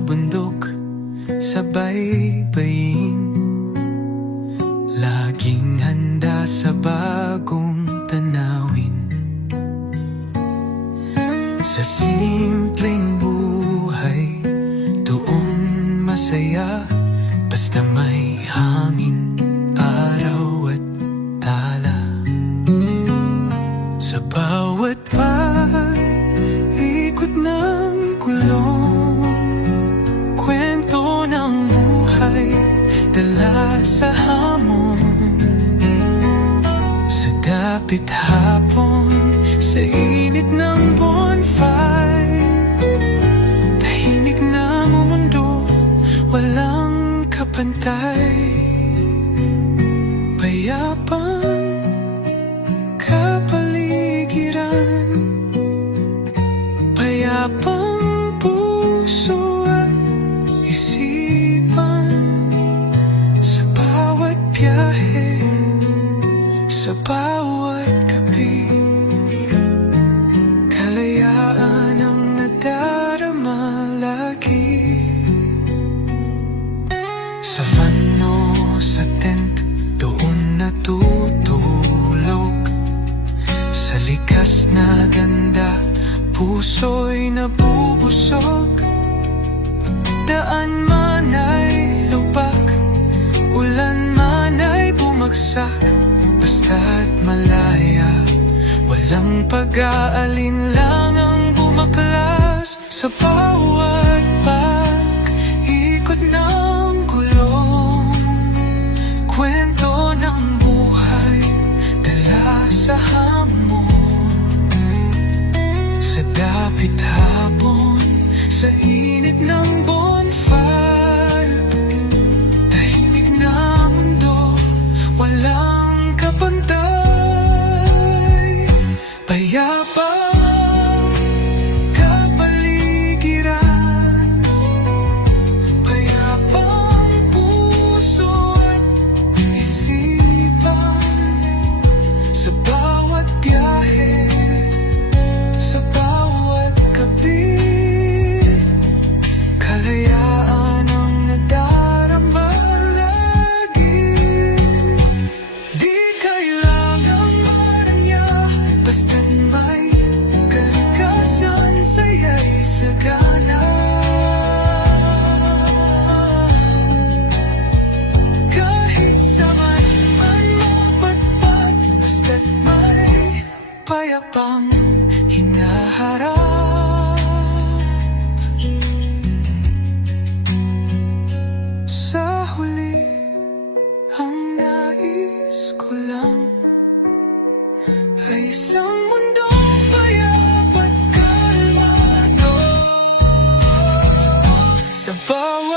bundok, sa baybayin, laging handa sa bagong tanawin. Sa simpleng buhay, doon masaya, basta may hangin, araw at tala. Sa bawat ikot ng kulong, kwento ng buhay, dala sa hamon. Sa dapit hapon, sa init ng bonfire, tahimik ng mundo, walang kapantay. Payapang kapaligiran, payapang puso at isipan. Sa bawat biyahe, sa bawat gabi, kalayaan ang nadarama lagi. Sa fano, sa tent, doon natutulog. Sa likas na ganda, puso'y nabubusog. Daan man ay lubak, ulan man ay bumagsak, basta't malaya, walang pag-aalin lang ang bumaklas. Sa bawat ikot ng gulong, kwento ng buhay, dala sa hamon. Sa dapit hapon, sa init ng bonfire, tahimik na mundo, walang kapantay. Payapang kapaligiran, payapang puso at isipan. Sa bawat biyahe, sa bawat gabi, kalayaan ang nadarama lagi. Di kailangang maranya, basta't may kalikasan, saya'y sagana. Kahit saan man mapatpat, basta't may payapang hinaharap. Sa huli, ang nais ko lang ay isang mundong payap at kalmado. Sa bawat